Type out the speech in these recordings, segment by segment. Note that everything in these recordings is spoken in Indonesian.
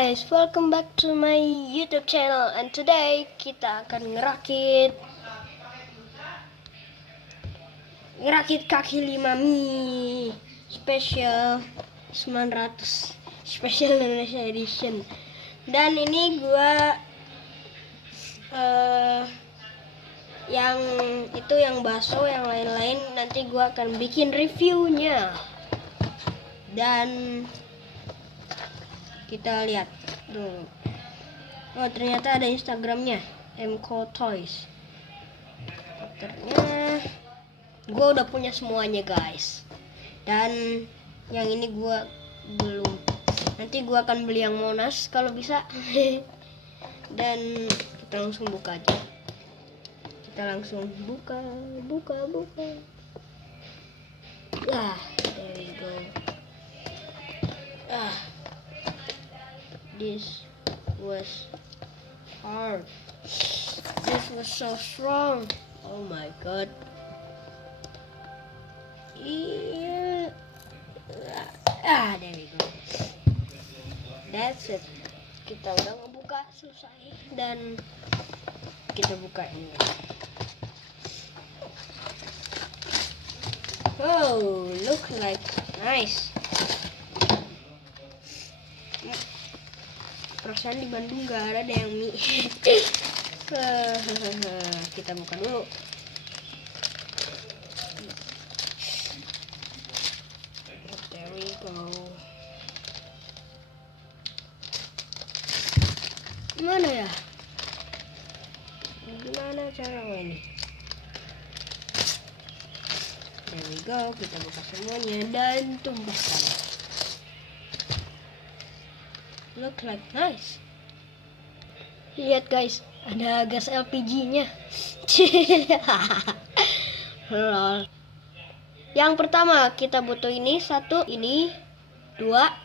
guys, welcome back to my YouTube channel, and today kita akan ngerakit kaki lima Mi special 900 special Indonesia edition. Dan ini gua yang bakso, yang lain-lain nanti gua akan bikin reviewnya. Dan kita lihat dulu. Oh, ternyata ada Instagramnya, MCO Toys. Ternyata gue udah punya semuanya guys. Dan yang ini gue belum. Nanti gue akan beli yang Monas kalau bisa. Dan kita langsung buka aja. Kita langsung buka. There we go. This was hard. This was so strong. Oh my god. Yeah. There we go. That's it. Kita udah ngebuka selesai. Dan kita buka ini. Oh, look like nice. Perasaan di Bandung gak ada yang mie. Kita buka dulu. There we go. Gimana ya? Gimana cara ini? There we go. Kita buka semuanya dan tumbaskan. Look like nice. Lihat guys, ada gas LPG-nya. Lol. Yang pertama kita butuh ini, satu, ini, dua,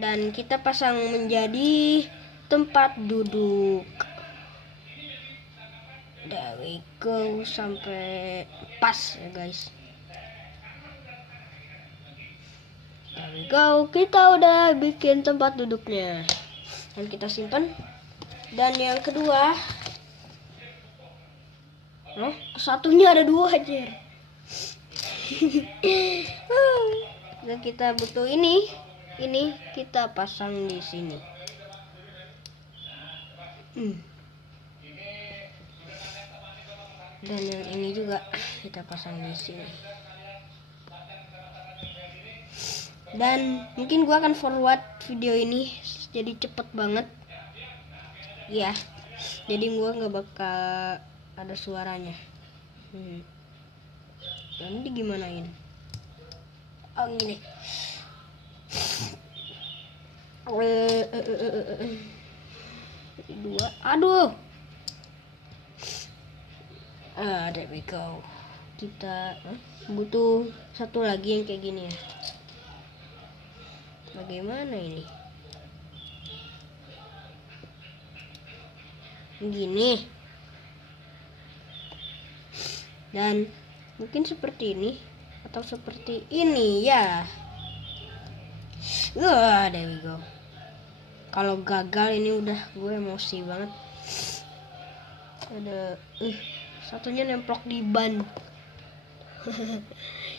dan kita pasang menjadi tempat duduk. There we go, sampai pas ya guys. There we go, kita udah bikin tempat duduknya. Dan kita simpan. Dan yang kedua, satunya ada dua aja. Dan kita butuh ini kita pasang di sini. Dan yang ini juga kita pasang di sini. Dan mungkin gua akan forward video ini jadi cepet banget ya, jadi gua nggak bakal ada suaranya. Dan ini gimanain? Oh gini. Dua, aduh. There we go. Kita butuh satu lagi yang kayak gini ya. Bagaimana ini? Gini. Dan mungkin seperti ini atau seperti ini ya. There we go. Kalau gagal ini udah gue emosi banget. Ada satunya nemplok di ban.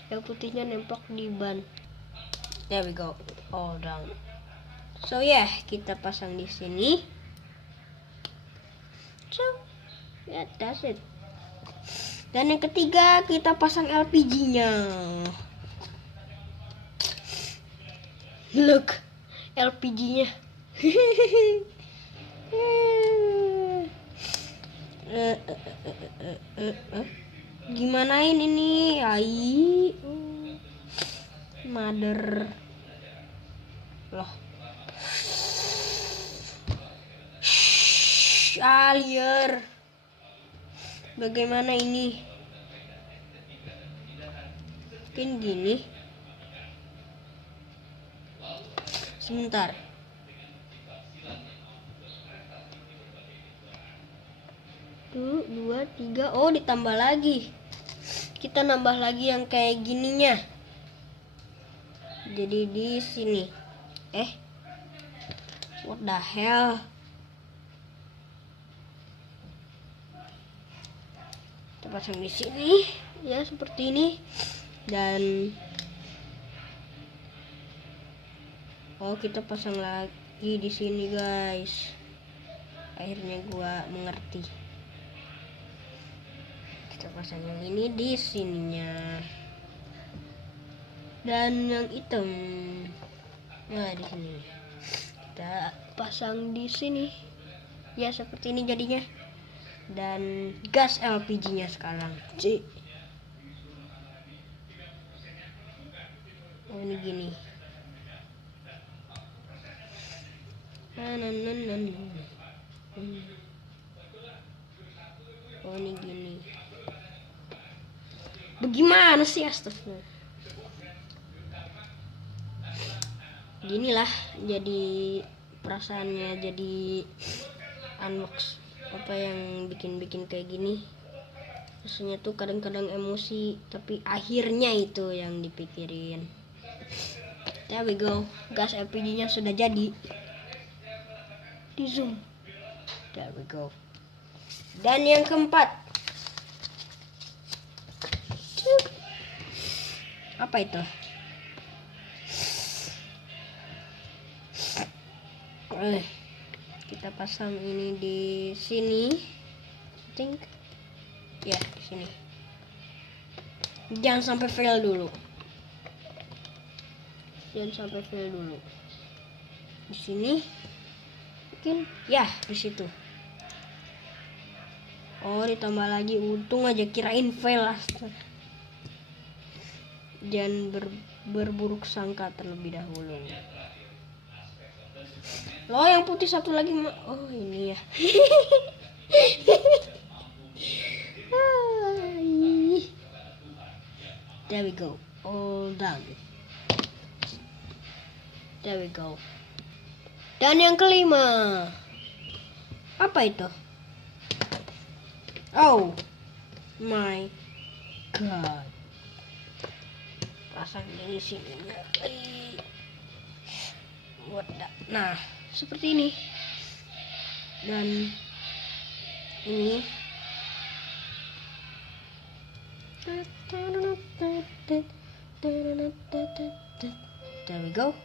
Yang putihnya nemplok di ban. There we go, all down. So yeah, kita pasang di sini. So yeah, that's it. Dan yang ketiga kita pasang LPG-nya. Look, LPG-nya. Gimanain ini? Mother loh. Liar. Bagaimana ini? Mungkin gini. Sebentar. Tuh, 2, 3. Oh, ditambah lagi. Kita nambah lagi yang kayak gininya. Jadi di sini. What the hell? Kita pasang di sini ya seperti ini. Dan kita pasang lagi di sini guys. Akhirnya gua mengerti. Kita pasang yang ini di sininya. Dan yang hitam nah di sini. Kita pasang di sini. Ya seperti ini jadinya. Dan gas LPG-nya sekarang. Oh ini gini. Oh ini gini. Bagaimana sih astagfirullah? Ginilah jadi perasaannya jadi unbox apa yang bikin kayak gini. Rasanya tuh kadang-kadang emosi, tapi akhirnya itu yang dipikirin. There we go. Gas LPG-nya sudah jadi. Di zoom. There we go. Dan yang keempat. Apa itu? Kita pasang ini di sini. I think. Ya, di sini. Jangan sampai fail dulu. Di sini. Mungkin ya, di situ. Oh, ditambah lagi, untung aja kirain fail. Jangan berburuk sangka terlebih dahulu. Loh, yang putih satu lagi. Oh, ini ya. There we go. All done. There we go. Dan yang kelima. Apa itu? Oh my god. Pasang di sini. Nah, seperti ini. Dan ini there we go.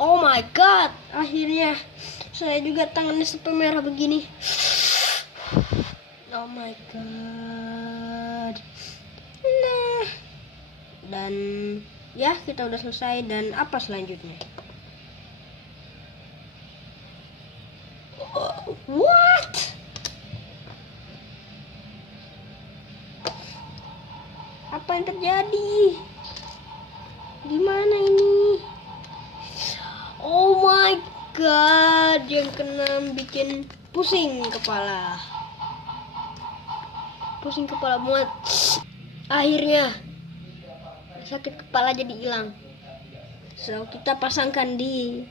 Oh my god, akhirnya saya juga tangannya sampai merah begini. Oh my god. Nah, dan ya kita udah selesai. Dan apa selanjutnya? What? Apa yang terjadi? Gimana ini? Oh my god, yang kena bikin pusing kepala. Pusing kepala banget. Akhirnya sakit kepala jadi hilang. So kita pasangkan di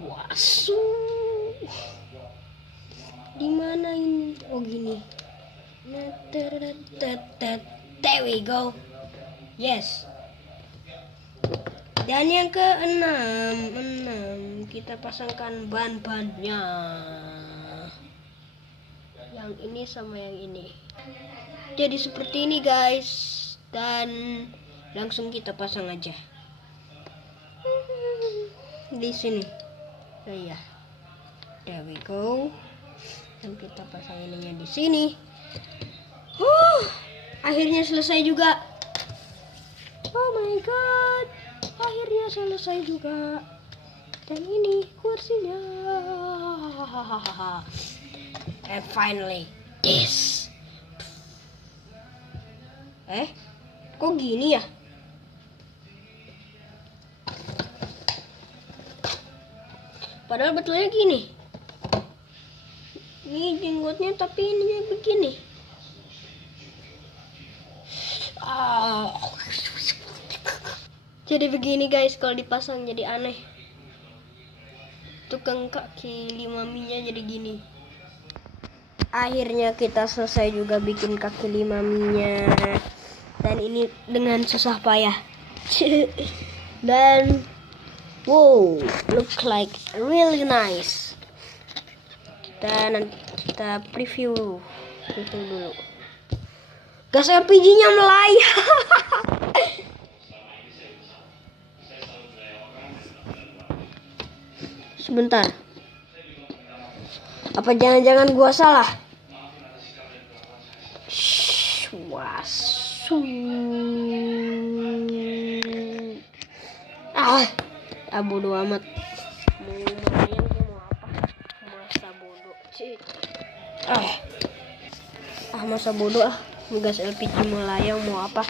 wasu. Di mana ini? Oh gini. There we go. Yes. Dan yang keenam, kita pasangkan ban-bannya. Yang ini sama yang ini. Jadi seperti ini guys. Dan langsung kita pasang aja. Di sini. Oh iya. There we go. Dan kita pasang ininya di sini. Akhirnya selesai juga. Oh my god. Akhirnya selesai juga. Dan ini kursinya. And finally this. Kok gini ya? Padahal betulnya gini. Ini jenggotnya tapi ininya begini. Jadi begini guys, kalau dipasang jadi aneh. Tukang kaki 5-minya jadi gini. Akhirnya kita selesai juga bikin kaki 5-minya. dan ini dengan susah payah. Dan wow, look like really nice. Kita preview dulu. Gas LPG-nya melayang. Sebentar. Apa jangan-jangan gua salah? Wasu. Bodo amat. Mau melayang ke mau apa? Masa bodoh. Masa bodoh gas LPG melayang mau apa?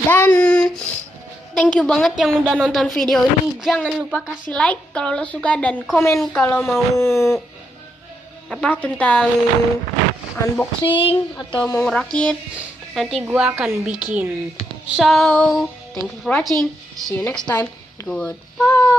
Dan thank you banget yang udah nonton video ini. Jangan lupa kasih like kalau lo suka dan komen kalau mau tentang unboxing atau mau ngerakit. Nanti gua akan bikin. So, thank you for watching. See you next time. Goodbye.